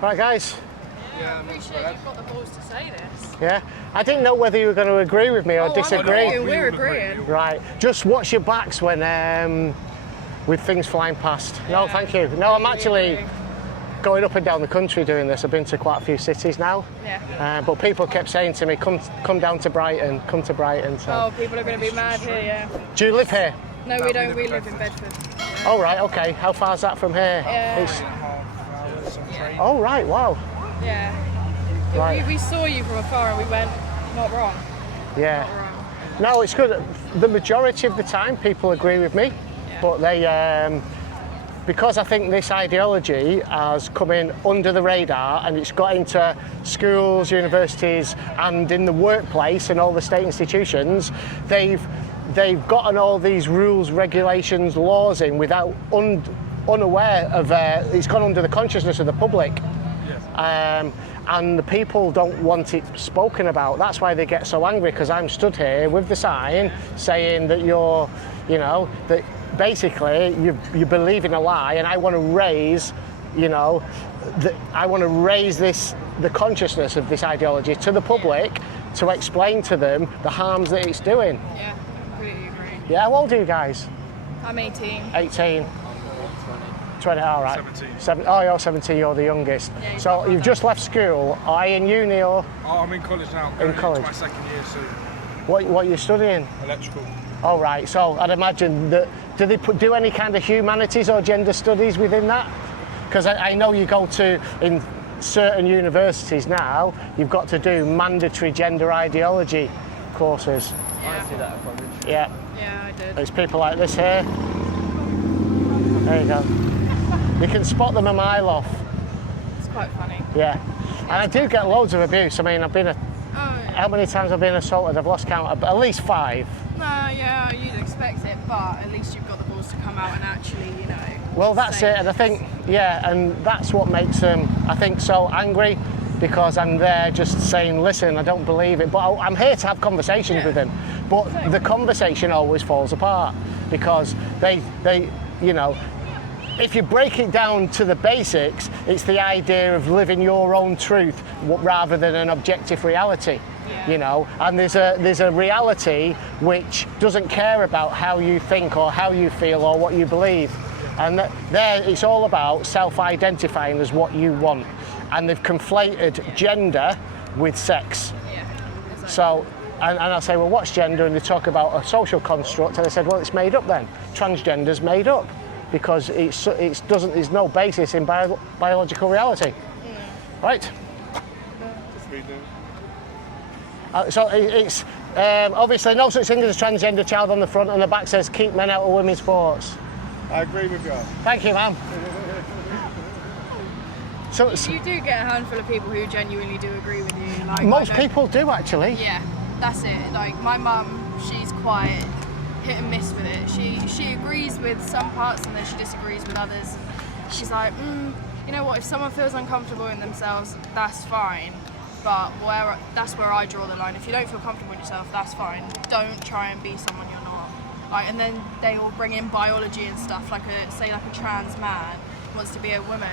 Right, guys. Yeah, I appreciate you've got the balls to say this. Yeah, I didn't know whether you were going to agree with me or disagree. We're agreeing. Right, just watch your backs when with things flying past. Yeah. No, thank you. No, I'm actually going up and down the country doing this. I've been to quite a few cities now. Yeah. But people kept saying to me, come down to Brighton, come to Brighton. So. Oh, people are going to be mad here, yeah. Do you live here? No, we don't. We live in Bedford. Oh, right, okay. How far's that from here? Oh, right, wow. Yeah. Right. We saw you from afar and we went, not wrong. Yeah. Not wrong. No, it's good. The majority of the time people agree with me, but they, because I think this ideology has come in under the radar and it's got into schools, universities and in the workplace and all the state institutions, they've gotten all these rules, regulations, laws in without unaware of, it's gone under the consciousness of the public. And the people don't want it spoken about. That's why they get so angry, because I'm stood here with the sign saying that that basically you believe in a lie, and I want to raise, I want to raise the consciousness of this ideology to the public to explain to them the harms that it's doing. Yeah, completely agree. Yeah, how old are you guys? I'm 18. 18. 20, all right. 17. Oh, you're 17, you're the youngest. Yeah, so you've just left school. Are you in uni or? Oh, I'm in college now. I'm going into my second year soon. What are you studying? Electrical. Oh, right. So I'd imagine that, do they do any kind of humanities or gender studies within that? Because I know you go to, in certain universities now, you've got to do mandatory gender ideology courses. Yeah. I see that at college. Yeah. Yeah, I did. There's people like this here. There you go. You can spot them a mile off. It's quite funny. Yeah. And I do get loads of abuse. I mean, how many times I've been assaulted? I've lost count. At least 5. No, yeah, you'd expect it, but at least you've got the balls to come out and actually, Well, that's it. And I think, and that's what makes them, I think, so angry, because I'm there just saying, listen, I don't believe it. But I'm here to have conversations with them. But the conversation always falls apart, because they if you break it down to the basics, it's the idea of living your own truth rather than an objective reality. And there's a reality which doesn't care about how you think or how you feel or what you believe. And there it's all about self-identifying as what you want. And they've conflated gender with sex. Yeah, exactly. So, and I'll say, well, what's gender? And they talk about a social construct, and I said, well, it's made up then. Transgender's made up, because there's no basis in biological reality. Right? So it's obviously no such thing as a transgender child on the front, and the back says keep men out of women's sports. I agree with you. Thank you, ma'am. So you do get a handful of people who genuinely do agree with you. Like, most people do, actually. Yeah, that's it. Like my mum, she's quite hit and miss with it. She agrees with some parts and then she disagrees with others. She's like, you know what? If someone feels uncomfortable in themselves, that's fine. But that's where I draw the line. If you don't feel comfortable in yourself, that's fine. Don't try and be someone you're not. Like, and then they all bring in biology and stuff. Like a trans man wants to be a woman.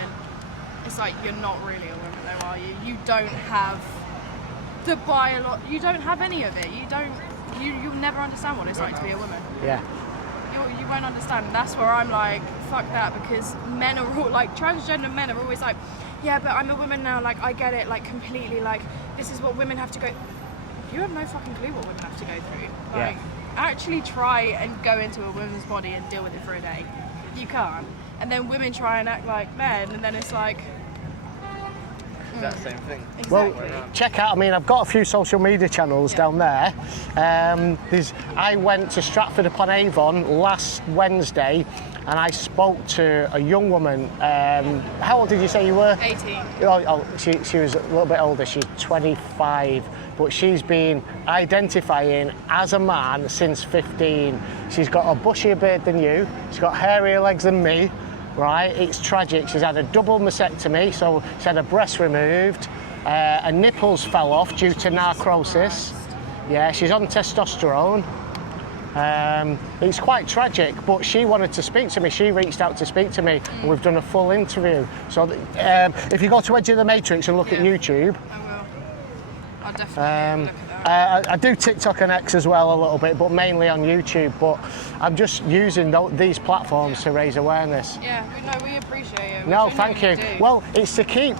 It's like, you're not really a woman though, are you? You don't have you don't have any of it. You'll never understand what it's like to be a woman. Yeah. You won't understand. And that's where I'm like, fuck that, because men are all like, transgender men are always like, yeah, but I'm a woman now, like I get it, like completely, like this is what women have to go. You have no fucking clue what women have to go through. Like, actually try and go into a woman's body and deal with it for a day. You can't. And then women try and act like men, and then it's like, That same thing. Exactly. Well, check out, I've got a few social media channels down there. I went to Stratford-upon-Avon last Wednesday, and I spoke to a young woman. How old did you say you were? 18. She was a little bit older. She's 25, but she's been identifying as a man since 15. She's got a bushier beard than you. She's got hairier legs than me. Right, it's tragic. She's had a double mastectomy, so she's had her breast removed. Her nipples fell off due to narcosis. Yeah, she's on testosterone. It's quite tragic, but she wanted to speak to me. She reached out to speak to me, and we've done a full interview. So if you go to Edge of the Matrix and look at YouTube, I will. I'll definitely look at that. I do TikTok and X as well a little bit, but mainly on YouTube. But I'm just using these platforms to raise awareness. Yeah, we appreciate it. We No, thank you. genuinely do. Well, it's to keep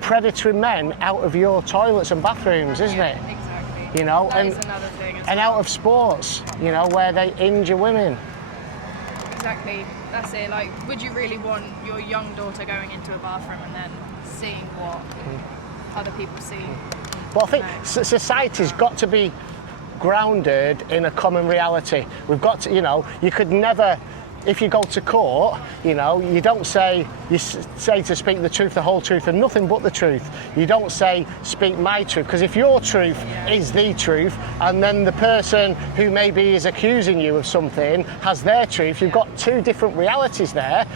predatory men out of your toilets and bathrooms, isn't it? Exactly. You know, That is another thing. and out of sports, you know, where they injure women. Exactly. That's it. Like, would you really want your young daughter going into a bathroom and then seeing what other people see? But I think society's got to be grounded in a common reality. We've got to, you know, you could never, if you go to court, you know, you don't say, say to speak the truth, the whole truth, and nothing but the truth. You don't say, speak my truth, because if your truth is the truth, and then the person who maybe is accusing you of something has their truth, you've got two different realities there,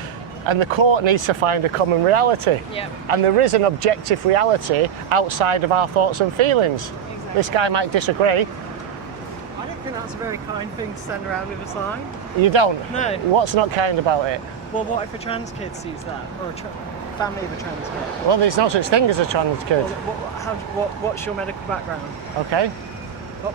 and the court needs to find a common reality. Yeah. And there is an objective reality outside of our thoughts and feelings. Exactly. This guy might disagree. I don't think that's a very kind thing to send around with a sign. You don't? No. What's not kind about it? Well, what if a trans kid sees that, or a family of a trans kid? Well, there's no such thing as a trans kid. Well, what's your medical background? Okay.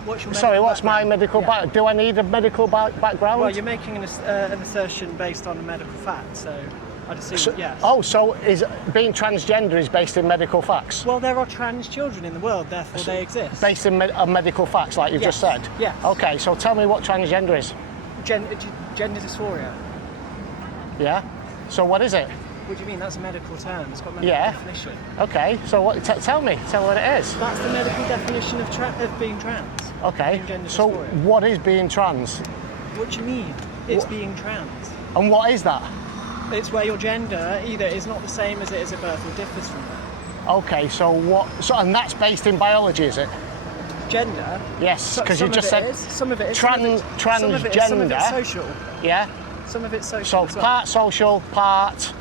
What's your Sorry, medical what's my background? medical background? Do I need a medical background? Well, you're making an assertion based on a medical fact, so I'd assume yes. Oh, so is being transgender is based in medical facts? Well, there are trans children in the world, therefore they exist. Based in medical facts, like you've just said? Yes. Okay, so tell me what transgender is. Gender dysphoria. Yeah? So what is it? What do you mean? That's a medical term. It's got a medical Yeah. definition. Okay, so what? Tell me what it is. That's the medical definition of being trans. Okay, Being gender so dysphoria. what is being trans? What do you mean? It's being trans. And what is that? It's where your gender either is not the same as it is at birth or differs from that. Okay, so what? So, and that's based in biology, is it? Gender? Yes, because you some just of it said is, some of it is. transgender. Some of it's social. Yeah. Some of it's social. So as well. part social, part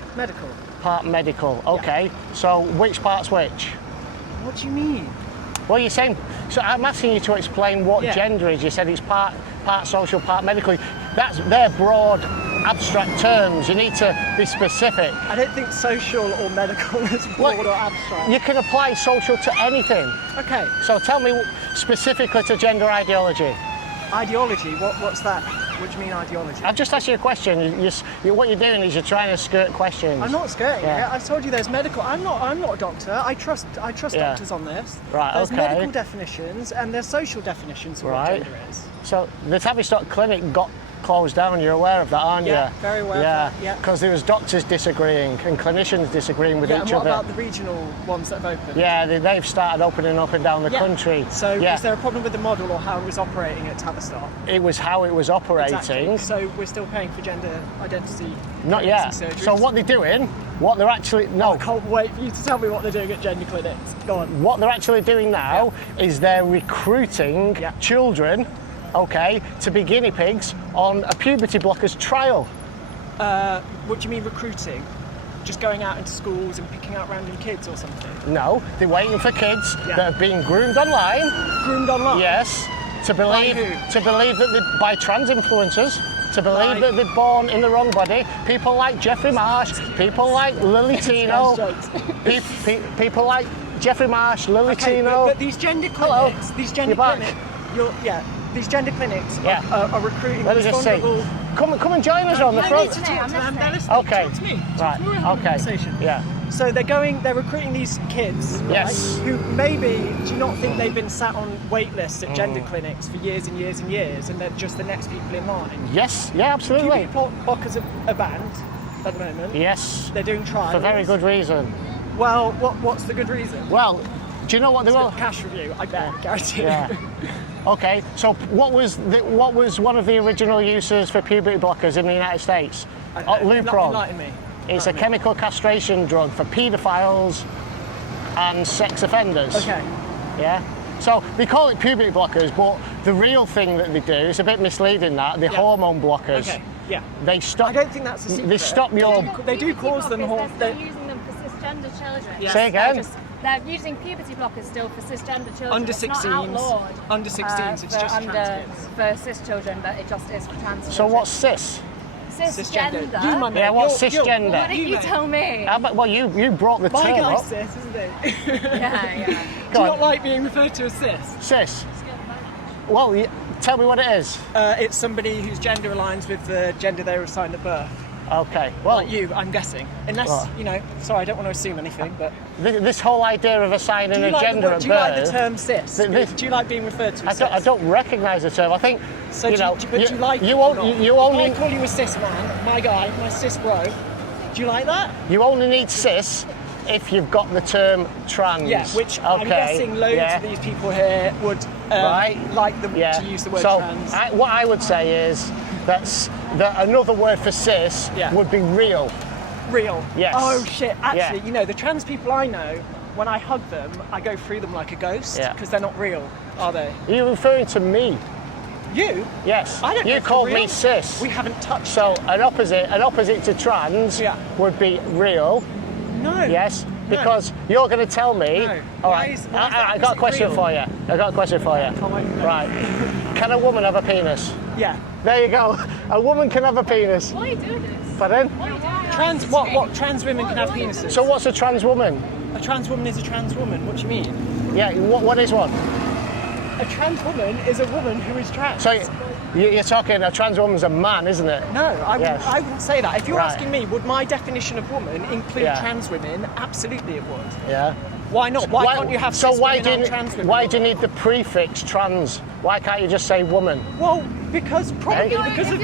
medical. Okay. So which part's which? What do you mean? Well, you're saying. So I'm asking you to explain what Yeah. gender is. You said it's part social, part medical. They're broad, abstract terms. You need to be specific. I don't think social or medical is broad or abstract. You can apply social to anything. Okay. So tell me specifically to gender ideology. Ideology. What's that? What do you mean ideology? I've just asked you a question. What you're doing is you're trying to skirt questions. I'm not skirting Yeah. it. I've told you there's medical. I'm not a doctor. I trust Yeah. doctors on this. Right, There's okay. medical definitions and there's social definitions of Right. what gender is. So the Tavistock Clinic got closed down. You're aware of that, aren't Yeah, you? very aware of Yeah, that, yeah. because there was doctors disagreeing and clinicians disagreeing with Yeah, and each what other. about the regional ones that have opened? Yeah, they've started opening up and down the Yeah. country. So yeah, is there a problem with the model or how it was operating at Tavistock? it was how it was operating. Exactly. So we're still paying for gender identity Not yet. surgeries? So what they're doing, what they're actually I can't wait for you to tell me what they're doing at gender clinics. Go on. what they're actually doing now is they're recruiting Yeah. children, okay, to be guinea pigs on a puberty blockers trial. What do you mean recruiting? Just going out into schools and picking out random kids or something? No, they're waiting for kids Yeah. that have been groomed online. Groomed online? Yes, to believe who? that they by trans influencers, to believe Like- that they're born in the wrong body. People like Jeffrey Marsh, people like Lily Tino, Jokes. people like Jeffrey Marsh, Lily Okay, Tino. but these gender Hello. clinics, these gender You're back. clinics, these gender clinics Yeah. are recruiting Let me these just see. vulnerable. Come and join us on the I front. need to talk to them. They're listening. Okay. Talk to me. Right. We're having a Okay. conversation. Yeah. So they're recruiting these kids, Yes. right, who maybe, do you not think they've been sat on wait lists at gender clinics for years and years and years, and they're just the next people in line? Yes. Yeah. Absolutely. Puberty blockers are banned at the moment. Yes. They're doing trials. For very good reason. Well, what's the good reason? Well, do you know what they were? Cash review, I bet, guarantee. Yeah. Okay. So what was one of the original uses for puberty blockers in the United States? Lupron. Enlighten me. It's a chemical castration drug for paedophiles and sex offenders. Okay. Yeah. So they call it puberty blockers, but the real thing that they do is a bit misleading. That the hormone blockers. Okay. Yeah. They stop. I don't think that's a secret. They stop your. They do cause them They're hormone. still using them for cisgender children. Yeah. Say again. Just they're using puberty blockers still for cisgender children. Under It's not 16s. outlawed, Under 16s, it's for just trans kids. For cis children, but it just is for trans So children. what's cis? Cisgender? You, my man, Yeah, what's you're- cisgender? What did you mate. tell me? Well, you brought the My term guy's up. cis, isn't he? Yeah. Do Go you on. not like being referred to as cis? Cis. Well, tell me what it is. It's somebody whose gender aligns with the gender they were assigned at birth. Okay. Well, Like you, I'm guessing. Unless, Right. you know, sorry, I don't want to assume anything, but... this whole idea of assigning a gender at do you like birth. the term cis? This- Do you like being referred to as I don't recognise the term. I think So you do know. but do you like you it or only not? you If only I call you a cis man, my guy, my cis bro, do you like that? you only need cis if you've got the term trans. Yeah, which okay. I'm guessing loads yeah. of these people here would like Yeah. to use the word so trans. what I would say is that another word for cis Yeah. would be real. Real. Yes. Oh shit, actually, Yeah. you know, the trans people I know, when I hug them, I go through them like a ghost, Yeah. because they're not real, are they? Are you referring to me? You? Yes. I don't know You if you're called me real. cis. We haven't touched So it. an opposite to trans Yeah. would be real. No. Yes. No. Because you're going to tell me. No. All Why right. is that I got a question real? for you. I got a question for you. Can't wait for that. Right. Can a woman have a penis? Yeah. There you go. A woman can have a penis. Why are you doing this? Pardon? Why are you doing this? What trans women can have penises? So what's a trans woman? A trans woman is a trans woman. What do you mean? Yeah. What is one? A trans woman is a woman who is trans. So you're talking a trans woman's a man, isn't it? No, Yes. I wouldn't say that. If you're Right. asking me, would my definition of woman include Yeah. trans women? Absolutely it would. Yeah. Why not? Why can't you have so cis why women do and you trans women? why do you need the prefix trans? Why can't you just say woman? Well, because probably Hey? because of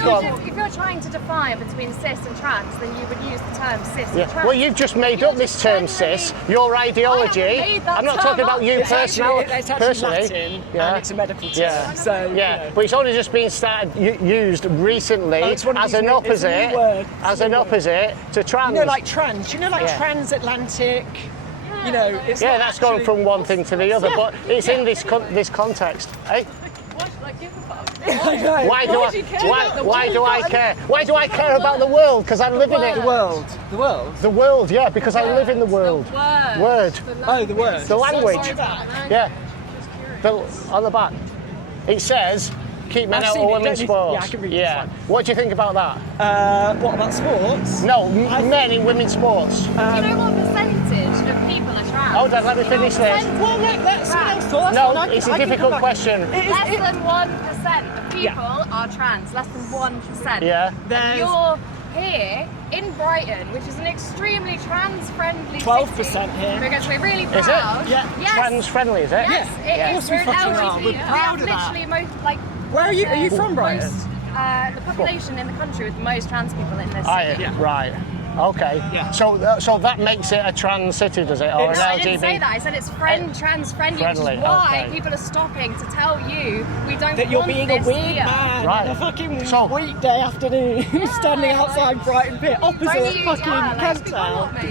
If you're trying to define between cis and trans, then you would use the term cis Yeah. and trans. Well, you've just made up this term, cis. Your ideology. I haven't made that I'm not term talking about up. you it's personally. actually Latin and it's a medical term. Yeah. So Yeah, you know. but it's only just being started used recently Oh, it's one of as these an new- it's a new opposite, word. as an opposite to trans. You know, like trans. You know, like Yeah. transatlantic. You know, it's yeah, not that's going actually- from one thing to the other, Yeah. but it's in this context. Eh? Why should I give a fuck? I know. Why do I? do you care Why, about the why do world? I care? Why do I care about the world? Because I live in it. The world. The world. The world, yeah, because I live in the world. Word. Word. Oh, the word. The language. So that. Yeah. On the back, it says keep men I've out seen of it, you women's don't need- sports. yeah, I can read this Yeah. one. What do you think about that? What about sports? No, men in women's sports. Do you know what percentage of people are trans? Hold on, let me Do you know finish what this. percentage Well, let someone else talk. That's No, fine. it's a I can difficult come back. question. It is- Less it- than 1% of people are trans. Less than 1%. Yeah. And you're here in Brighton, which is an extremely trans-friendly 12% city, here. because we're really Is proud. it? Yeah. Yes. Trans friendly, is it? Yes, Yeah. it Of is. course we We're an fucking are. LGBT. We're We proud have of that. literally most, like. Where are you from, Brighton? The population in the country with the most trans people in this Aye, city. right. Okay. Yeah. So that makes it a trans city, does it? Or an No, I didn't say LGBT? that. I said it's trans-friendly, which Friendly, is why okay. people are stopping to tell you we don't That you're want being a this weird here. man Right. on a fucking So- weekday afternoon, standing outside Brighton Pit, opposite Don't you- fucking yeah, like, Kent people want Town.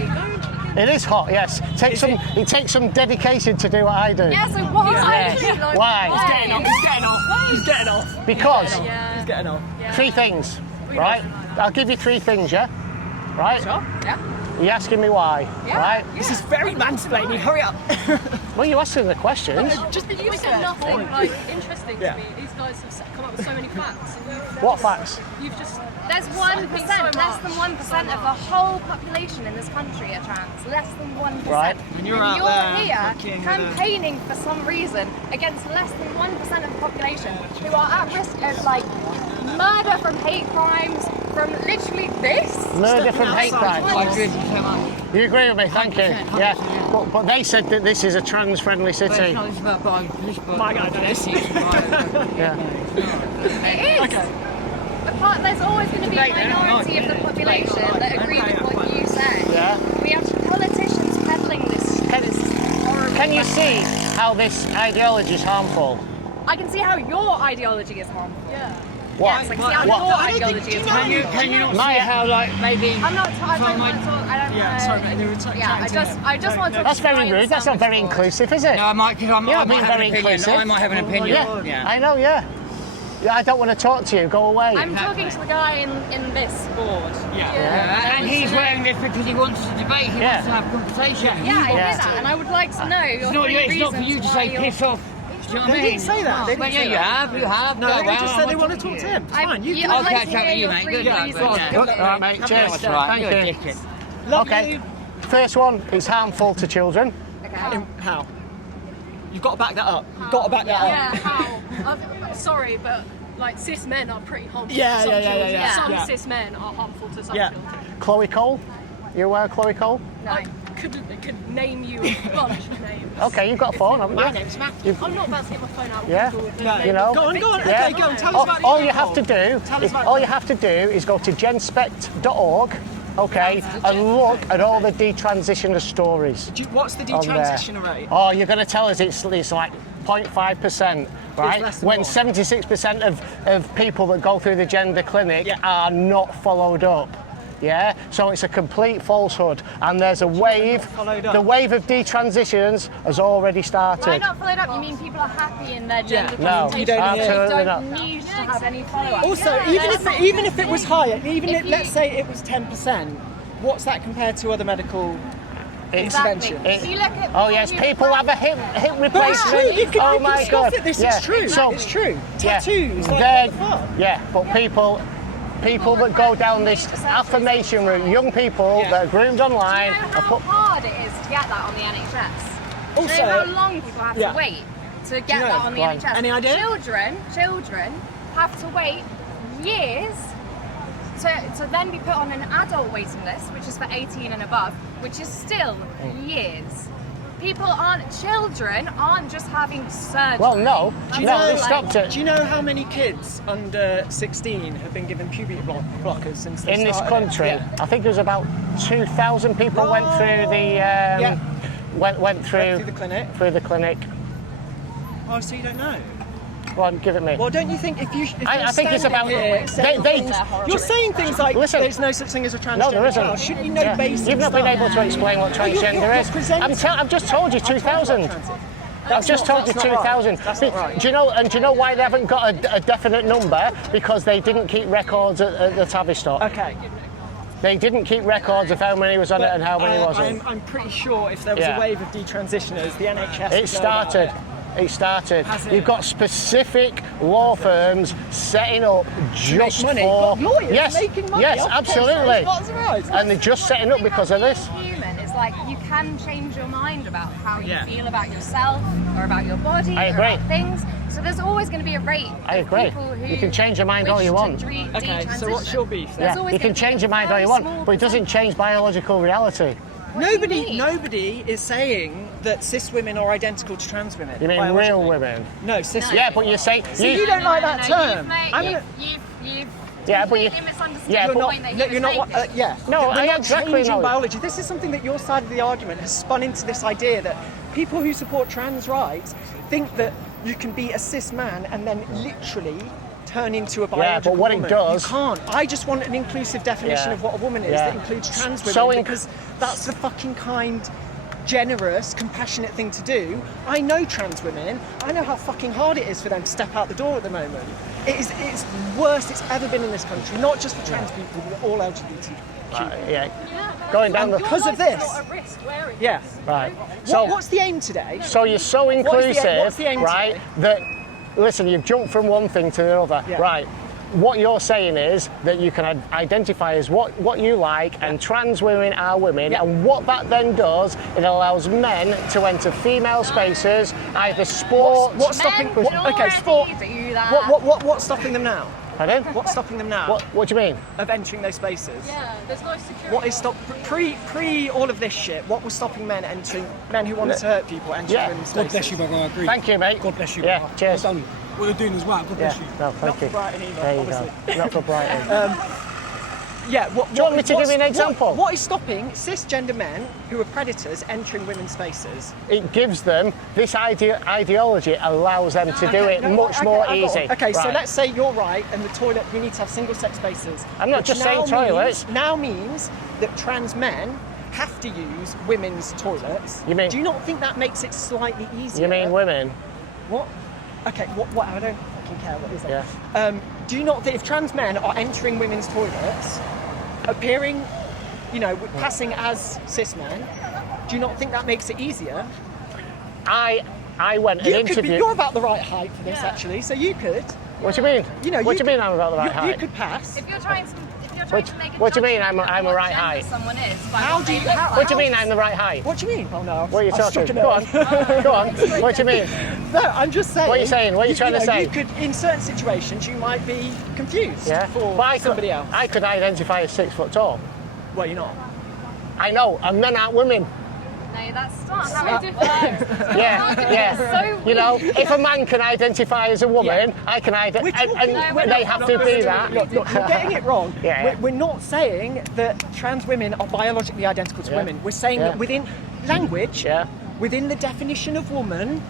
me. It is hot, yes. It takes some dedication to do what I do. Yeah, so what was I Yes. actually like? Why? He's Getting off. He's getting off. He's getting off. Because Yeah. He's getting off. three things, right? I'll give you three things, yeah? Right? Yeah. You're asking me why, Yeah. right? This is very mansplaining. Hurry up. Well, you're asking the questions. Just the You said nothing like interesting Yeah. to me. These guys have come up with so many facts. And What facts? you've just There's 1%, less than 1% of the whole population in this country are trans. Less than 1%. Right. And you're out there here fucking with campaigning for some reason against less than 1% of the population who are at risk of like murder from hate crimes, from literally this. Murder from hate crimes. I agree with you so much. You agree with me? Thank you. 100%, Yeah. 100%. But they said that this is a trans-friendly But it's city. not just about Brighton, it's about My God, this no. is Brighton. Yeah. It is. There's always going to be a minority of the population that agree with what you say. Yeah. We have politicians peddling this horrible. Can you see how this ideology is harmful? I can see how your ideology is harmful. yeah. What? Yes, I can see how What? your ideology is harmful. Can you not My- see how, like, maybe... I'm not. I don't want to talk. I don't. Yeah, sorry, mate, they were Yeah, I just want to talk. That's very rude. That's not very inclusive, is it? No, I might, because I Yeah, might being have an very opinion. inclusive. I might have an opinion. Yeah, I know, yeah. I don't want to talk to you. Go away. I'm talking to the guy in this board. Yeah. And he's wearing this because he wants to debate, he wants to have conversation. Yeah, I hear that, and I would like to know your three It's not for reasons you to why say you're- piss off. Do you know what I They mean? didn't say that. They Well, didn't yeah, say you that. have. No, they just said they want to talk to him. It's fine. You I'd like catch to up hear with you, your mate. three Good. reasons. Go on. Good. All right, mate. Cheers. That's right. Thank You're a you. dickhead. Love Okay. you. First one is harmful to children. How? You've got to back that up. You've got to back that up. Yeah, how? Sorry, but like cis men are pretty harmful Yeah, to some yeah, yeah, children. yeah, yeah. Some Yeah. cis men are harmful to some Yeah. children. Chloe Cole. You aware of Chloe Cole? I could name you a bunch of names. Okay, you've got a phone, haven't you? My name's Matt. I'm not about to get my phone out. Yeah. Google. You know. Go on. Yeah. Okay, go on. Tell us about All your you have to do Tell us is about all you have to do is go to genspect.org, okay, and look at all the detransitioner stories. What's the on there. detransition rate? Oh, you're going to tell us it's like 0.5%, right? less than When what? 76% of people that go through the gender clinic Yeah. are not followed up. Yeah, so it's a complete falsehood, and there's a wave. followed up? The wave of detransitions has already started. Why not followed up? You mean people are happy in their gender No, presentation? you don't need it. absolutely You not. don't need to have any follow-up. Also, Yeah, even if it was higher, even If if you- let's say it was 10%, what's that compared to other medical interventions? If you look at Oh yes, people have a hip But it's true. replacement. You can, Oh you my can scoff god! at this. Yeah. It's true. So, It's true. yeah, Tattoos. Like, they're- what the fuck? yeah, but people that go down this affirmation route, young people Yeah. that are groomed Do you online, know are how put. hard it is to get that on the NHS? Also- do you know how long people have Yeah. to wait to get know? that on the Go on. NHS? Any idea? Children have to wait years to then be put on an adult waiting list, which is for 18 and above, which is still years. Children aren't just having surgery. Well, no, That's no, all, they like- stopped it. Do you know how many kids under 16 have been given puberty blockers since they In this started it? country, Yeah. I think it was about 2,000 people went through the Yeah. went through through the clinic. Through the clinic. Oh, so you don't know? Go on, give it me. Well, don't you think if you? If I you're think it's standing about here saying they things- you're saying things like Listen. there's no such thing as a transgender No, there isn't. child. Shouldn't you know Yeah. basic You've not been stuff? able to explain what Well, you're transgender is. presenting- I've just told you 2,000. I've just told you that's not right. 2,000. That's not right. Do you know? And do you know why they haven't got a definite number? Because they didn't keep records at the Tavistock. Okay. They didn't keep records of how many was on it and how many wasn't. I'm pretty sure if there was Yeah. a wave of detransitioners, the NHS It would know about started. it. It started. Has it? You've got specific law firms setting up just money. for Got lawyers yes, making money yes, off absolutely. cases. What a surprise. And they're just setting up because of this. Human is like you can change your mind about how you Yeah. feel about yourself or about your body I or agree. about things. So there's always going to be a rate. I of agree. people who You can change your mind all wish you to want. Okay, so what's your beef then? There's Yeah, always you can gonna be change your mind all very you want, small but it doesn't change biological reality. What do you mean? Nobody is saying that cis women are identical to trans women. You mean biologically. real women? No, cis Yeah, but you say See, you don't like that term. You've made, I'm you've Yeah, but you- completely misunderstood yeah, the but- point that he No, was you're not. making. Yeah. No, We're I not exactly changing know. biology. This is something that your side of the argument has spun into this idea that people who support trans rights think that you can be a cis man and then literally turn into a biological but what it woman. does- You can't. I just want an inclusive definition Yeah. of what a woman is Yeah. that includes trans women So because that's the fucking kind, generous, compassionate thing to do. I know trans women. I know how fucking hard it is for them to step out the door at the moment. It's worst it's ever been in this country, not just for trans people, but all LGBT. Yeah. Going down the. Because of this. Not a risk wearing Yeah. Right. So, What's the aim today? so you're so What's inclusive, the aim right? today? That listen, you've jumped from one thing to the other, Yeah. right? What you're saying is that you can identify as what you like, and trans women are women, Yeah. and what that then does, it allows men to enter female spaces, either sport. What's stopping? Men should Okay, sport. already do that. What's stopping them now? Pardon? What's stopping them now What do you mean? of entering those spaces? Yeah, there's no security. What is stop pre all of this shit? What was stopping men who wanted to hurt people entering Yeah. women's God spaces? bless you, brother. I agree. Thank you, mate. God bless you. Yeah, brother. cheers. Well done. What you're doing is right. God Yeah, bless you. no, thank Not for you. Brighton either, There you obviously. go. Not for Brighton. Yeah. Do you want me to give you an example? What is stopping cisgender men who are predators entering women's spaces? It gives them this ideology, allows them to do it much more I've got easy. one. Okay, so Right. let's say you're right, and the toilet we need to have single-sex spaces. I'm not which just now saying toilets. Now means that trans men have to use women's toilets. You mean- Do you not think that makes it slightly easier? You mean women? What? Okay. What? I don't fucking fucking care what they say. Yeah. Do you not think if trans men are entering women's toilets, appearing, passing as cis men, do you not think that makes it easier? I went and interviewed. You're about the right height for this, actually, so you could. What do you mean? What do you mean I'm about the right height? You could pass. If you're trying to make a What do you mean judgment I'm a on what right gender height? someone is by How what do they you- look how- like. What do you mean I'm the right height? What do you mean? Oh no. What are you I talking? struck a Go on. nerve. Go on. What do you mean? No, I'm just saying. What are you saying? What are you trying to say? You could, in certain situations, you might be confused Yeah. for But somebody else. I could identify as 6 foot tall. Well, you're not. I know, and men aren't women. No, that's not how it differs. Yeah. So If a man can identify as a woman, I can identify, and they have to be that. Look, you're getting it wrong. Yeah. We're not saying that trans women are biologically identical to women. We're saying that within language, within the definition of woman,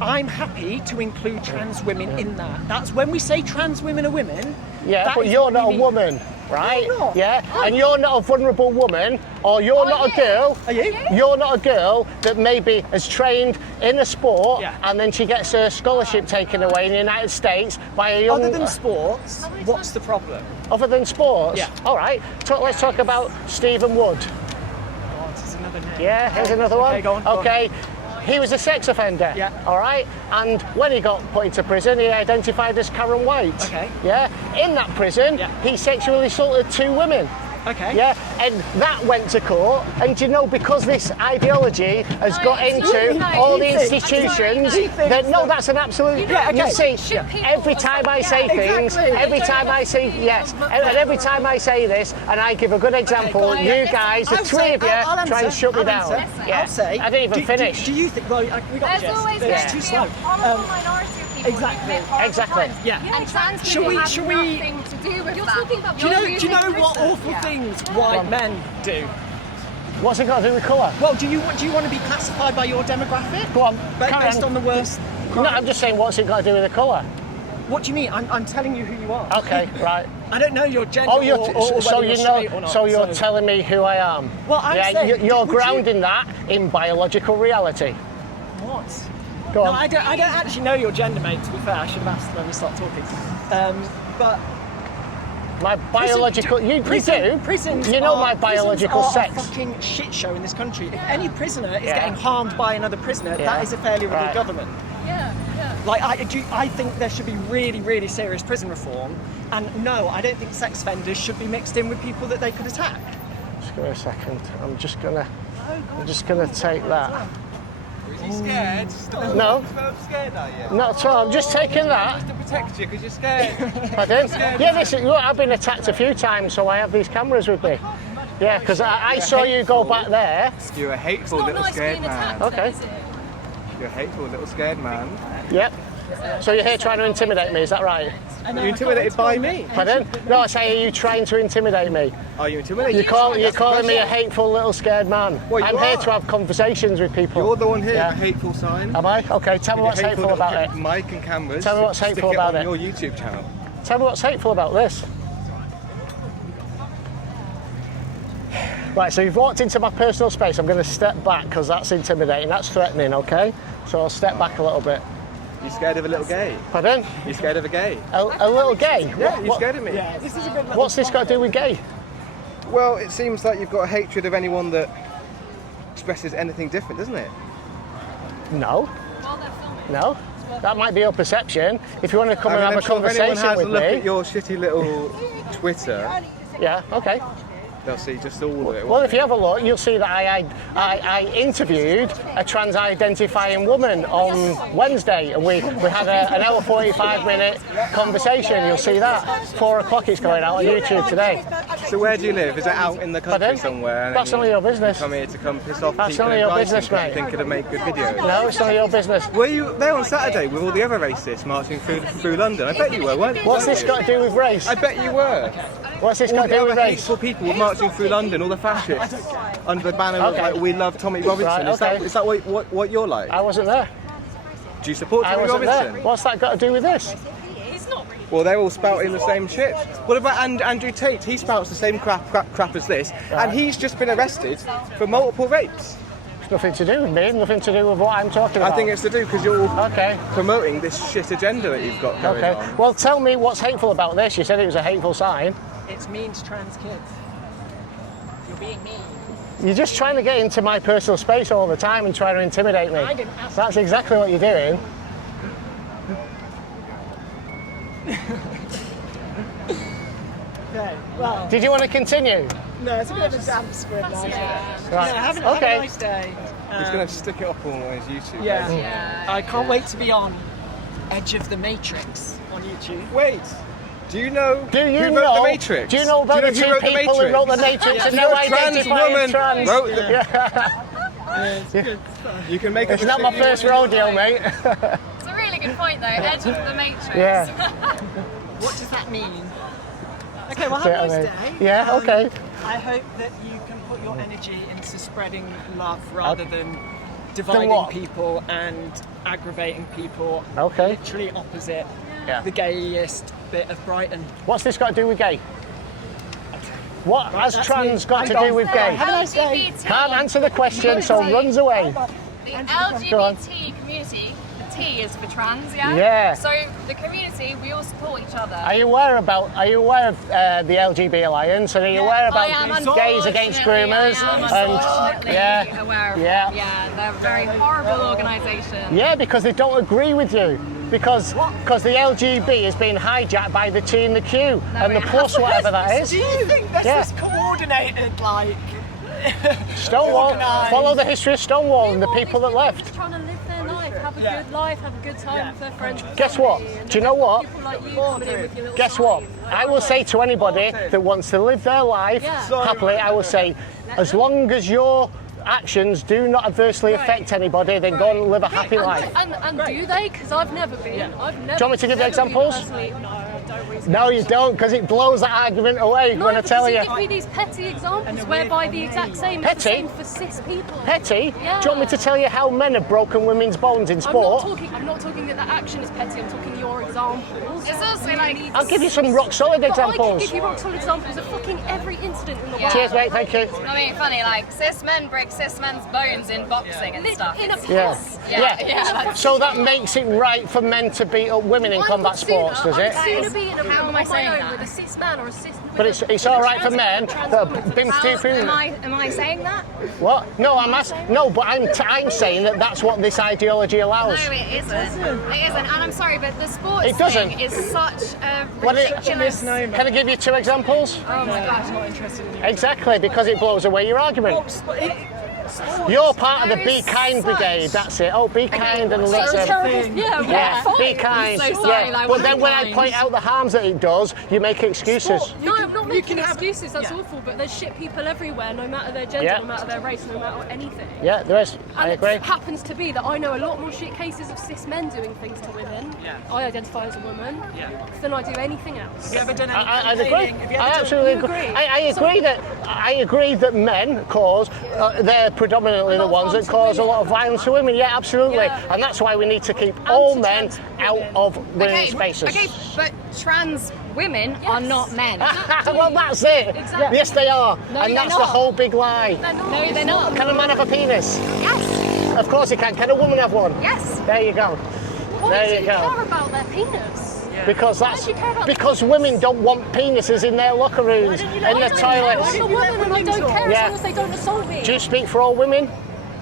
I'm happy to include trans women in that. That's when we say trans women are women. Yeah, that but is you're what not we a mean. woman, right? I'm not. Yeah, and you're not a vulnerable woman, or you're not a girl. Are you? You're not a girl that maybe has trained in a sport and then she gets her scholarship taken away in the United States by a young... Other than sports, what's the problem? Other than sports? Yeah. All right, let's talk about Stephen Wood. Oh, this is another name. Yeah, here's another one. Okay, go on. Okay. He was a sex offender, all right? And when he got put into prison, he identified as Karen White. Okay. Yeah? In that prison, he sexually assaulted 2 women. Okay. Yeah, and that went to court, and because this ideology has got into all the institutions, that's an absolute. You see, every time I say things, every time I say and every time I say this, and I give a good example, you guys, the 3 of you, try and shut me down. I'll say. I didn't even finish. Do you think? Well, we got there's always the going gist. to It's be too a slow. horrible minority of people Exactly. who commit horrible Exactly. crimes. Yeah. And trans Shall people we- have nothing to do with You're that. talking about Do you know what awful things white men do? What's it got to do with colour? Well, do you want to be classified by your demographic? Go on, Based on the worst. No, I'm just saying, what's it got to do with the colour? What do you mean? I'm telling you who you are. Okay, right. I don't know your gender. Oh, you're or so whether you you're know, straight or not, so you're telling me who I am. Well, I'm saying, you're would you- grounding that in biological reality. What? Go No, on. I don't actually know your gender, mate. To be fair, I should have asked when we start talking. But My biological, you do. Prisons you know are, my biological prisons are sex. a fucking shit show in this country. If any prisoner is getting harmed by another prisoner, Yeah. that is a failure of Right. the government. Like, I think there should be really, really serious prison reform. And no, I don't think sex offenders should be mixed in with people that they could attack. Just give me a second. I'm just gonna take that. Is he scared? No. Not scared, are you? Not at all. I'm just taking that. Just to protect you because you're scared. Pardon? Yeah, listen, look, I've been attacked a few times, so I have these cameras with me. Yeah, because I saw you go back there. You're a hateful Not little nice scared being man. attacked, Okay. is it? You're a hateful little scared man. Yep. So you're here trying to intimidate me, is that right? You're intimidated by me. Pardon? No, I say, are you trying to intimidate me? Are you intimidated? You're calling me a hateful little scared man. Well, you I'm here are. to have conversations with people. You're the one here Yeah. with a hateful sign. Am I? Okay, tell me what's hateful little about it. Mic and cameras. Tell me what's hateful Stick about on it. your YouTube channel. Tell me what's hateful about this. Right, so you've walked into my personal space. I'm going to step back because that's intimidating. That's threatening, okay? So I'll step back a little bit. You scared of a little gay? Pardon? You scared of a gay? A little gay? Yeah, you scared of me. Yeah, this is a good What's this got to do with gay? Well, it seems like you've got a hatred of anyone that expresses anything different, doesn't it? No. No. That might be your perception. If you want to come and have a If anyone conversation has with a look me. at your shitty little Twitter, Yeah, okay. they'll see just all of it. Well, if you have a look, you'll see that I interviewed a trans-identifying woman on Wednesday, and we had an hour 45-minute conversation. You'll see that. 4 o'clock it's going out on YouTube today. So where do you live? Is it out in the country Pardon? somewhere? and That's then none of your business. Come here to come piss off That's people none of in your Brighton business, because you mate. think it'll make good videos. No, it's none of your business. Were you there on Saturday with all the other racists marching through London? I bet you were, weren't you? What's this got to do with race? I bet you were. What's this All got to the do with other race? hateful people were marching through London, all the fascists, under the banner of Okay. like, we love Tommy Robinson. Right, Is that, okay. is that what you're like? I wasn't there. Do you support I Tommy wasn't Robinson? there. What's that got to do with this? Well, they're all spouting the same shit. What about Andrew Tate? He spouts the same crap as this, and he's just been arrested for multiple rapes. It's nothing to do with me, nothing to do with what I'm talking about. I think it's to do because you're Okay. promoting this shit agenda that you've got going Okay. on. Well, tell me what's hateful about this. You said it was a hateful sign. It's mean to trans kids. You're being mean. You're just trying to get into my personal space all the time and trying to intimidate me. I didn't ask That's exactly what you're doing. Okay, well, Did you want to continue? no, it's a bit of a damp squib now. Right. Have a Okay. nice day. He's going to stick it up on his YouTube. Yeah. basically. I can't wait to be on Edge of the Matrix on YouTube. Wait. Do you know Do you who know? wrote The Matrix? Do you know about Do the you know two who wrote The people who wrote the Matrix? Matrix and No no trans identify woman as trans? wrote the... Yeah. It's good stuff. You can make It's a not my decision. first rodeo, mate. It's a really good point though. Edge of the Matrix. Yeah. What does that mean? Okay, well, That's have a it, nice mate. day. Yeah, okay. I hope that you can put your energy into spreading love rather than dividing what? people and aggravating people. Okay. Literally opposite Yeah. the gayest bit of Brighton. What's this got to do with gay? What has that's trans me. got to do with gay? Have a nice day. Can't answer the question, so runs away. The Go on. LGBT community, the T is for trans, yeah? Yeah. So the community, we all support each other. Are you aware of the LGB Alliance? And are you aware I am about gays against groomers? I am And unfortunately aware of yeah. it. Yeah, they're a very horrible organisation. Yeah, because they don't agree with you. Because the LGB is being hijacked by the T and the Q and the plus whatever that is. Do you think this Yeah. is coordinated, like... Stonewall. Organised. Follow the history of Stonewall and the people that left. Just trying to live their life, have a Yeah. good life, have a good time with their friends. and Guess what? family, and Do you know what? People like you coming in with your little Guess what? signs. I will say to anybody that wants to live their life Yeah. happily, I will say, as long as your actions do not adversely affect anybody, then go and live a happy life. And do they? Because I've never been. I've never. Do you want me to give you never been examples? personally- No, I don't really. No, you don't, because it blows that argument away No, when I tell you. because give me these petty examples whereby the exact same is Petty? the same for cis people. Petty? Yeah. Do you want me to tell you how men have broken women's bones in sport? I'm not talking that the action is petty. I'm talking your examples. It's also like... I'll give you some rock solid But I can examples. give you rock solid examples of fucking every incident in the Yeah. world. Cheers, mate, thank you. I mean, funny, like, cis men break cis men's bones in boxing and stuff. In a Yeah. Yeah. So that makes it right for men to beat up women in combat sports, does it? I'd sooner be in a How room am I on my saying own that? with a cis man or a cis. But it's all right for men that have been through Am I saying that? What? No, I'm asking. No, but I'm saying that that's what this ideology allows. No, it isn't. It isn't. And I'm sorry, but the sports It doesn't. thing is such a What it- ridiculous... Can I give you two examples? Oh my gosh. not interested in you. Exactly, because it blows away your argument. You're part of the There Be is Kind such- Brigade, that's it. Oh, be kind and so listen. terrible. Yeah, be kind. I'm so sorry, Yeah. like, But we're then when I kind. point out the harms that it does, you make excuses. No, I'm not making can have- excuses. That's yeah. awful. But there's shit people everywhere, no matter their gender, Yeah. no matter their race, no matter anything. Yeah, there is. I And agree. it happens to be that I know a lot more shit cases of cis men doing things to women. Yeah. I identify as a woman than I do anything else. Have you ever done any I agree. campaigning? Have you ever I done- absolutely you agree. agree? I agree that men cause they're predominantly the ones that cause a lot of violence to women. Yeah, absolutely. Yeah. And that's why we need to keep all men trans out of women's Okay, spaces. okay, but trans women are not men. Well, that's it. Exactly. Yes, they are. No, and they're that's the not. whole big lie. No, they're not. Can a man have a penis? Yes, Of course he can. Can a woman have one? yes. There you go. Why There do you you go. care about their penis? Because Why that's do you care about because women don't want penises in their locker rooms, in the I'm a toilets. woman and I don't care Yeah. as long as they don't assault me. Do you speak for all women?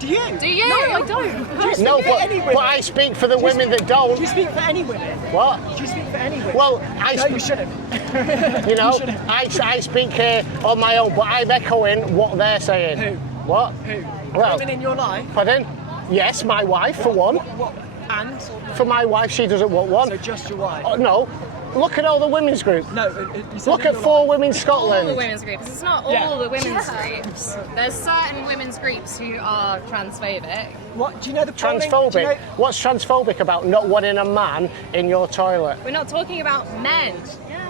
Do you? Do you? No, I don't. No, any women? but I speak for the women that Do you don't. speak for any women? What? Do you speak for any women? Well, I no, you speak, shouldn't. you know, I speak here on my own, but I'm echoing what they're saying. Who? What? Who? Well, Women in your life? pardon? Yes, my wife for one. What? And? For my wife, she doesn't want one. So just your wife? Oh, no, look at all the women's group. No, you said Look in at your Four life. Women All the Scotland. women's groups. It's not all Yeah. the women's groups. There's certain women's groups who are transphobic. What? Do you know the polling? Do you Transphobic. know- What's transphobic about not wanting a man in your toilet? We're not talking about men.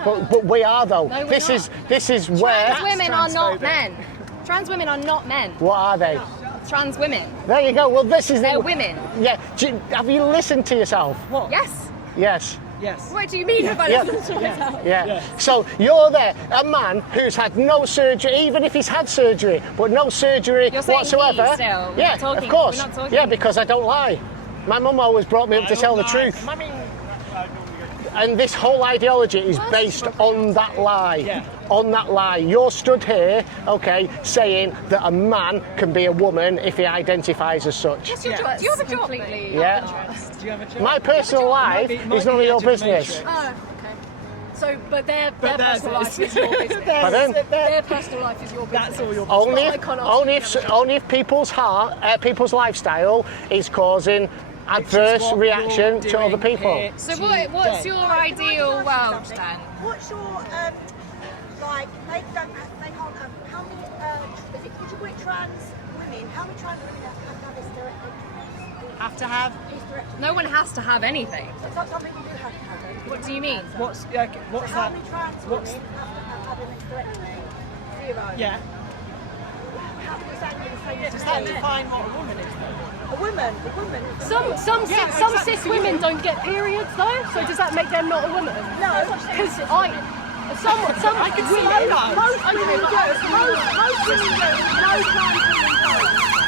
But we are though. No, we're this not. is where. Trans women are not transphobic. men. Trans women are not men. What are they? Trans women. There you go. Well, this is They're the. women. Yeah. Have you listened to yourself? What? Yes. Yes. Yes. What do you mean if I Yeah. listen to myself? Yeah. So you're there, a man who's had no surgery, even if he's had surgery, but no surgery You're saying whatsoever. he still. We're Yeah, not talking- of course. we're not talking- Yeah, because I don't lie. My mum always brought me up to tell the truth. And this whole ideology is based on that lie. Yeah. On that lie. You're stood here, okay, saying that a man can be a woman if he identifies as such. What's your job? Do you have a job? Completely. Yeah. Do you have a job? My personal life is none of your business. Oh, okay. So, but their theirs personal life is. is your business. Pardon? Their personal life is your business. That's all your Only I if, can't ask you only if people's people's lifestyle is causing adverse what reaction you're to other doing people. here So what's your ideal world then? What's your like? They don't. They can't. How many? Is it category trans women? How many trans women have done hysterectomy? Have to have. Hysterectomy. No one has to have anything. So it's not something you do have to have. What do you mean? What's So that? how many trans women What's have had an hysterectomy? 0. yeah? How does that mean? Does that define what a woman is? A woman. A woman. Some cis women don't get periods though. So does that make them not a woman? No. Because some I can see women. that. Most women do. Most women do. No trans women don't. No man gets periods.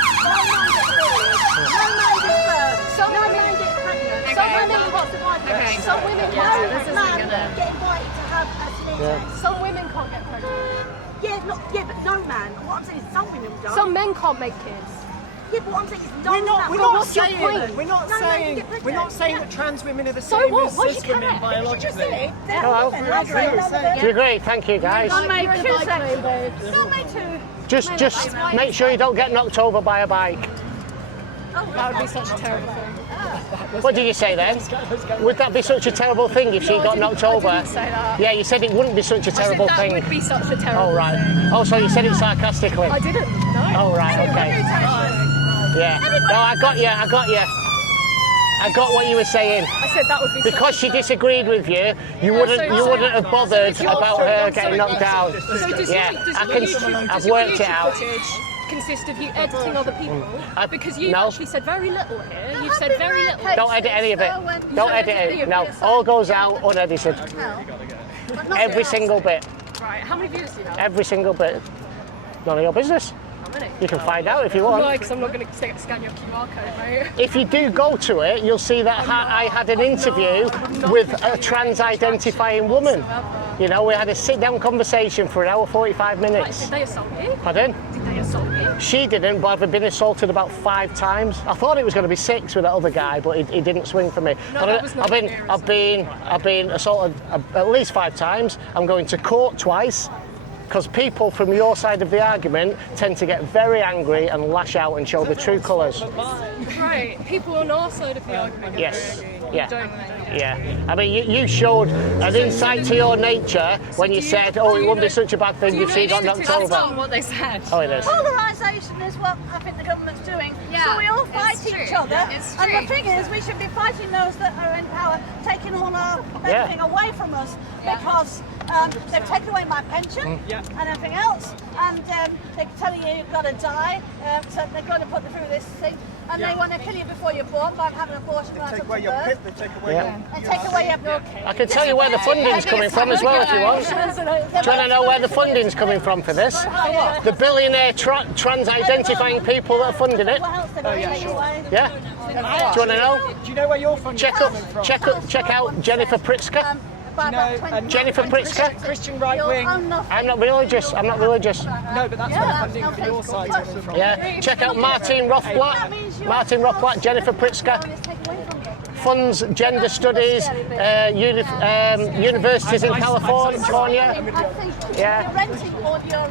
No man gets birth. Some No women- man gets pregnant. Okay. Some women got survived. Okay. Some women Yeah, can. this isn't Man gonna. get invited to have a smear test. Some women can't get pregnant. Yeah, but no man. What I'm saying is some women don't. Some men can't make kids. Yeah, but what I'm saying is no We're not. man. We're But not what's your saying. point? We're not No, no, you saying. get pregnant. We're not saying Yeah. that trans women are the So same what? as Why cis you women can't? biologically. Hello. Do you agree? Thank you, guys. Just make sure you don't get knocked over by a bike. That would be such a terrible thing. What did you say then? Would that be such a terrible thing if she got knocked over? I didn't say that. Yeah, you said it wouldn't be such a terrible that thing. would be such a terrible Oh, right. thing. Oh, so you said it sarcastically? I didn't. No. Oh, right, okay. Yeah. No, I got you. I got what you were saying. I said that would be Because she disagreed with you, you wouldn't have bothered about her getting knocked down. So does Yeah, does I your can. YouTube, I've does your worked it YouTube out. footage consist of you editing other people? Because you no. actually said very little here. You've said very little. Don't edit any of it. Don't edit it. No, all goes out unedited. Every single bit. Right. How many views do you have? Every single bit. None of your business. How many? You can find out if you No, want. because I'm not going to scan your QR code, mate. If you do go to it, you'll see that I had an interview with a trans-identifying woman. You know, we had a sit-down conversation for an hour 45 Right, minutes. did they assault you? Pardon? Did they assault you? She didn't, but I've been assaulted about 5 times. I thought it was going to be 6 with that other guy, but he didn't swing for me. No, that was not fair I've been assaulted at least 5 times. I'm going to court twice. Because people from your side of the argument tend to get very angry and lash out and show the true colours. Right. People on our side of the argument. get Yes. very angry. Yeah. You don't. Yeah. I mean, you showed an insight to your nature when you said, oh, it wouldn't be such a bad thing if she got knocked That's not over. what they said. Oh, it is. Polarisation is what I think the government's doing. Yeah, So we all it's fight true. each other. It's And true. the thing is, we should be fighting those that are in power, taking all our Yeah. everything away from us because they've taken away my pension and everything else. And they're telling you you've got to die. So they're going to put through this thing. And they want to kill you before you're born by having an abortion right up to birth. They take away Yeah. And take away your... I can tell you where the funding's coming from as well if you want. Do you want to know where the funding's coming from for this? The billionaire trans-identifying people that are funding it. What else they're going to take away? Yeah. Do you want to know? Do you know where your funding is coming from? Check out Jennifer Pritzker. By about 20 Jennifer Pritzker. Christian right wing. Oh, nothing. I'm not religious. No, but that's where the Yeah, funding for your side's coming from. Yeah. Check out Martin Rothblatt. Martin Rothblatt, Jennifer Pritzker. It's taken away from you. Funds gender studies, universities in California. I think Yeah. you're renting all your... all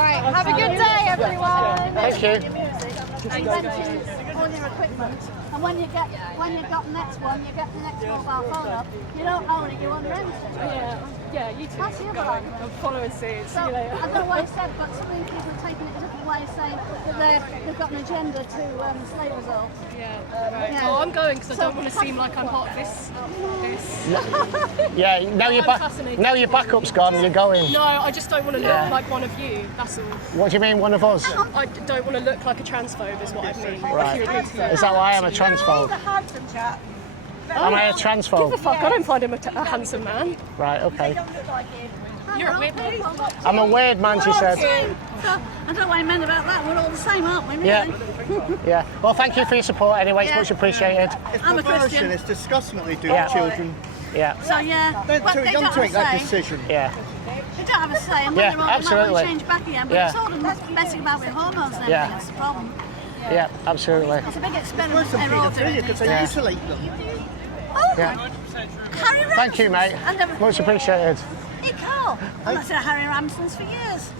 right, have a good day, everyone. Thank you. Your music. And renting all your equipment. And when you've got the next one, you get the next mobile phone up. You don't own it, you want to rent it. Yeah, you too. That's the other argument. I'll follow and see. See So, you later. I don't know what he said, but some of these people are taking it a different way, saying that they've got an agenda to slave us all. Right. Yeah. Oh, I'm going because I So- don't want to seem like I'm hot. This. Yeah. Now your backup's gone. You're going. No, I just don't want to look Yeah. like one of you. That's all. What do you mean, one of us? I don't want to look like a transphobe, is what I mean. Right. If you agree to that. Is that why I'm a The transphobe? handsome chap. Am I a transphobe? Give a fuck. I don't find him a handsome man. Right, okay. You're a weird man. I'm a weird man, she said. I don't worry men about that. We're all the same, aren't we? Really? Yeah. Yeah. Well, thank you for your support anyway. It's much appreciated. I'm a Christian. It's disgusting what they do Yeah. to children. Yeah. So yeah, Don't but they take don't that have a say. decision. Yeah. They don't have a say, and when Yeah, they're older, they absolutely. might change back again. But Yeah. it's all them messing about with hormones and everything. Yeah. That's the problem. Yeah, absolutely. It's a big experiment. Worse than They're all doing paedophilia these because they days. mutilate them. Oh, Yeah. Harry Ramsden. Thank you, mate. And Much appreciated. Hey, Carl. I've looked at Harry Ramsden's for years.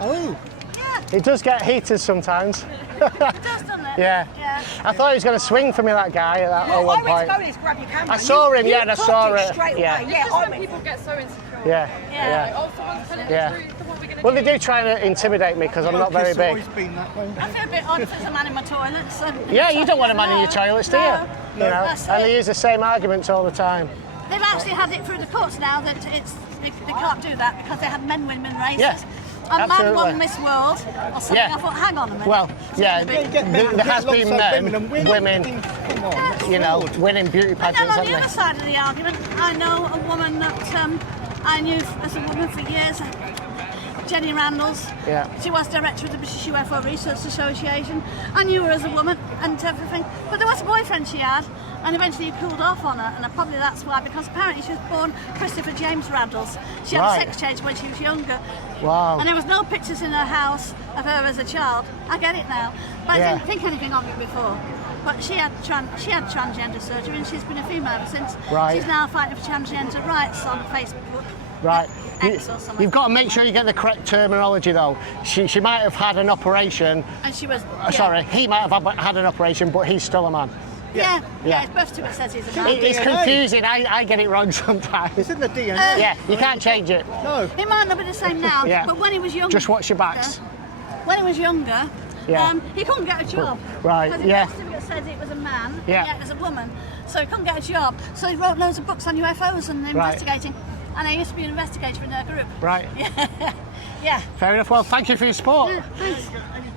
Oh. Yeah, It does get heated sometimes. it does, doesn't it? Yeah. Yeah. I thought he was going to swing for me, that guy, at that at one point. grab your camera. I saw him, yeah, and I saw it. Straight Yeah. away. Yeah, Just when people get so insecure. Yeah. Yeah. Yeah. Oh, someone's telling Yeah. the truth. What are we gonna Well, do? they do try to intimidate me because I'm not very It's big. always been that way. I feel a bit odd if there's a man in my toilet. So Yeah, you don't want a man in your toilets, do you? No. You know, That's and it. they use the same arguments all the time. They've actually had it through the courts now that they can't do that because they had men-women races. Yeah, A man absolutely. won Miss World or something. Yeah. I thought, hang on a minute. Well, yeah, there has been women, you know, winning beauty And pageants, then on haven't the other they? side of the argument, I know a woman that I knew as a woman for years, Jenny Randalls. Yeah. She was director of the British UFO Research Association. I knew her as a woman and everything. But there was a boyfriend she had, and eventually he pulled off on her, and probably that's why, because apparently she was born Christopher James Randalls. She had Right. a sex change when she was younger. Wow. And there was no pictures in her house of her as a child. I get it now. But Yeah. I didn't think anything of it before. But she had transgender surgery and she's been a female ever since. Right. She's now fighting for transgender rights on Facebook. Right. X or something. You've got to make sure you get the correct terminology, though. She might have had an operation. And she was. Sorry, he might have had an operation, but he's still a man. Yeah. Yeah. His birth certificate says he's a man. It's confusing. I get it wrong sometimes. It's in the DNA. Yeah, you can't change it. No. It might not be the same now, Yeah. but when he was younger. Just watch your backs. When he was younger, Yeah. he couldn't get a job. Right, Because his yeah. birth certificate says it was a man, Yeah. and yet it was a woman. So he couldn't get a job. So he wrote loads of books on UFOs and investigating. And I used to be an investigator in their group. Right. Yeah. Yeah. Fair enough. Well, thank you for your support. Yeah, thanks.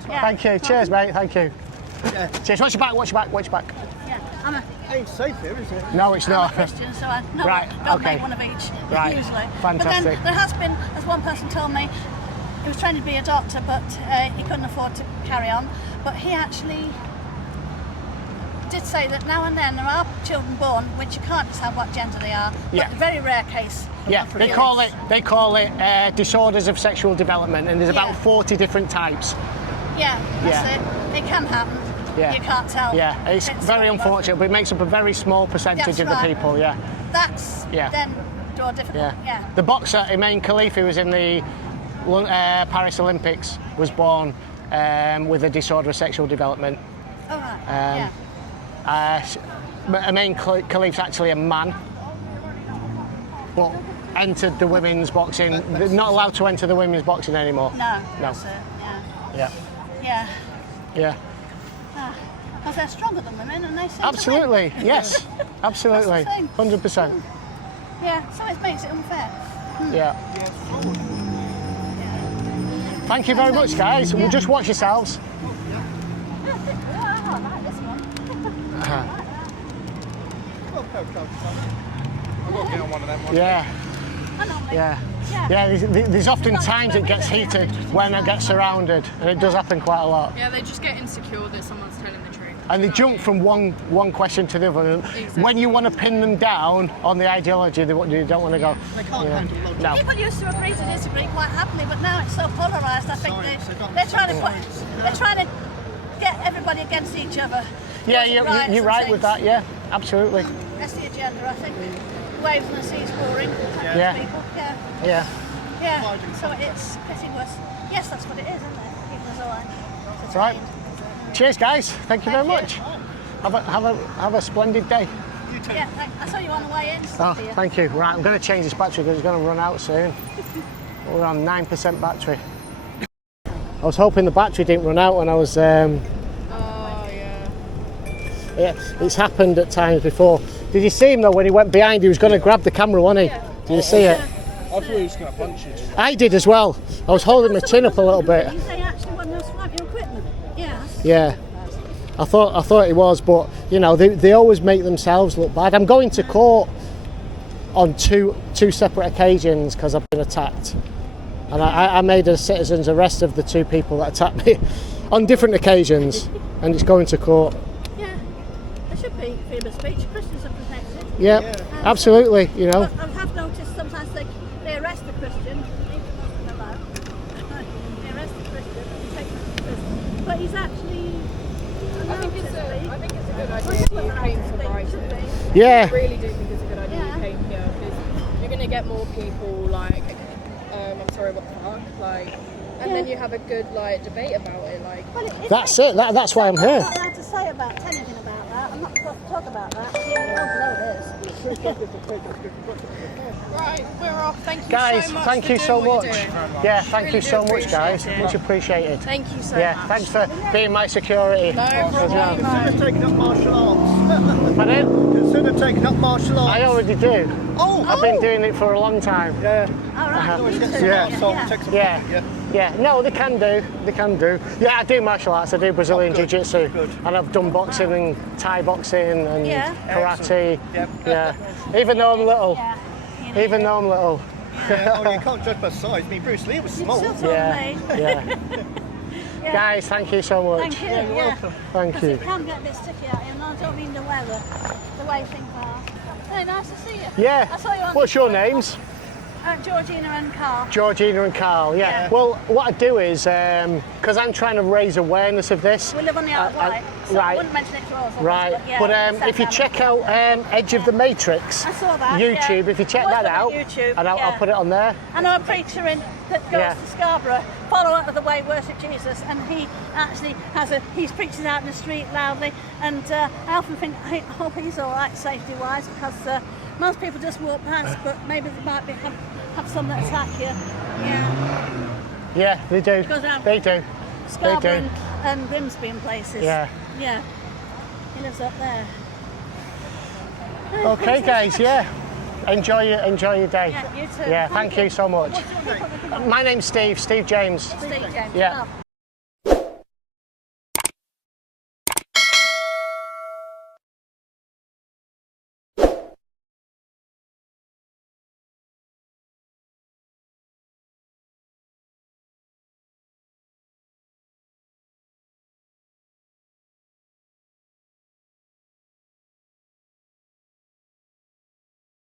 Yeah. Thank you. Cheers, mate. Thank you. Cheers. Watch your back. Watch your back. Watch your back. Yeah. I'm a Ain't safe here, is it? No, it's I'm a not. Christian, so I know Right, don't okay. make one of each, Right, usually. fantastic. But then there has been, as one person told me, he was training to be a doctor, but he couldn't afford to carry on. But he actually did say that now and then there are children born which you can't decide what gender they are, Yeah. but very rare case. Yeah, they call it disorders of sexual development, and there's Yeah. about 40 different types. Yeah, that's Yeah. it. It can happen. Yeah. You can't tell. Yeah, it's very unfortunate, but it makes up a very small percentage That's of the right. people. Yeah, That's Yeah. then more difficult. yeah. The boxer Imain Khalif, who was in the Paris Olympics, was born with a disorder of sexual development. All right. Yeah. Imain Khalif's actually a man, but entered the women's boxing. They're not allowed to enter the women's boxing anymore. No. No. That's it. Yeah. Yeah. Yeah. Yeah. Because they're stronger than women and they seem to win. Absolutely. Yes. Absolutely. That's the thing. 100%. Yeah, so it makes it unfair. Yeah. Thank you very much, guys. Well, just watch yourselves. I like this one. I've got to get on one of them ones. Yeah. I normally- Yeah. Yeah. Yeah, there's often times it gets heated when I get surrounded, and it does happen quite a lot. Yeah, they just get insecure that someone's telling the truth. And they jump from one question to the other. Exactly. When you want to pin them down on the ideology, they don't want to go. They can't Yeah. handle logic. No. People used to agree to disagree quite happily, but now it's so polarised. I think they're trying to get everybody against each other. Yeah, Causing riots you're and right with things. that. Yeah, absolutely. That's the agenda, I think. Waves and the seas roaring. Yeah. People. Yeah. Yeah. Yeah. So it's getting worse. Yes, that's what it is, isn't it? People are so Right. Cheers, guys. Thank you very Thank you. much. Have a splendid day. Yeah, I saw you on the way in. Oh, Sophia. thank you. Right, I'm going to change this battery because it's going to run out soon. We're on 9% battery. I was hoping the battery didn't run out when I was. Oh, yeah. Yeah, it's happened at times before. Did you see him though when he went behind? He was going to grab the camera, wasn't he? Did you see it? I thought he was going to punch you. I did as well. I was holding my chin up a little bit. You say actually when they'll swipe your equipment. Yeah. Yeah. I thought it was, but you know, they always make themselves look bad. I'm going to court on two separate occasions because I've been attacked, and I made a citizen's arrest of the 2 people that attacked me on different occasions, and it's going to court. Yeah, there should be freedom of speech. Christians are protected. Yeah, absolutely. You know. I have noticed sometimes they arrest a Christian, leave the Muslim alone. They arrest a Christian and take him to prison, but he's actually. I think it's a good idea you came to Brighton. Yeah. I really do think it's a good idea you came here because you're going to get more people like, I'm sorry, what the fuck, like, and then you have a good like debate about it, like. That's it. That's why I'm here. I'm not allowed to say anything about that. I'm not supposed to talk about that. Right, we're off. Thank you Guys, so much. thank you so much. Yeah, thank you Really so do much, guys. appreciate it. Much appreciated. Thank you so Yeah, much. thanks for being my security. No as problem. well. Consider taking up martial arts. Pardon? Consider taking up martial arts. I already do. Oh! I've been doing it for a long time. Yeah. Yeah. No, they can do. They can do. Yeah, I do martial arts. I do Brazilian Jiu-Jitsu, and I've done boxing and Thai boxing and karate. Yeah. Even though I'm little. Even though I'm little. Yeah, oh, you can't judge by size. I mean, Bruce Lee was small. Yeah. Guys, thank you so much. Thank you. You're welcome. Thank you. It can get a bit sticky out here, and I don't mean the weather, the way things are. Very nice to see you. Yeah. I saw you on What's your names? Georgina and Carl. Georgina and Carl, yeah. Well, what I do is, because I'm trying to raise awareness of this. We live on the Isle of Wight, so I wouldn't mention it to us. Right, but if you check out Edge of the Matrix, I saw that, YouTube, if you check that out, YouTube, and I'll put it on there. I know a preacher that goes to Scarborough, follow up of the way, worship Jesus, and he actually he's preaching out in the street loudly, and I often think, I hope he's all right safety-wise, because most people just walk past, but maybe they might have some that attack you. Yeah, they do. They do. Scarborough and Grimsby and places. Yeah. He lives up there. Okay, guys. Yeah. Enjoy your day. Yeah, you too. Yeah. Thank you so much. My name's Steve. Steve James. Steve James. Yeah. Oh.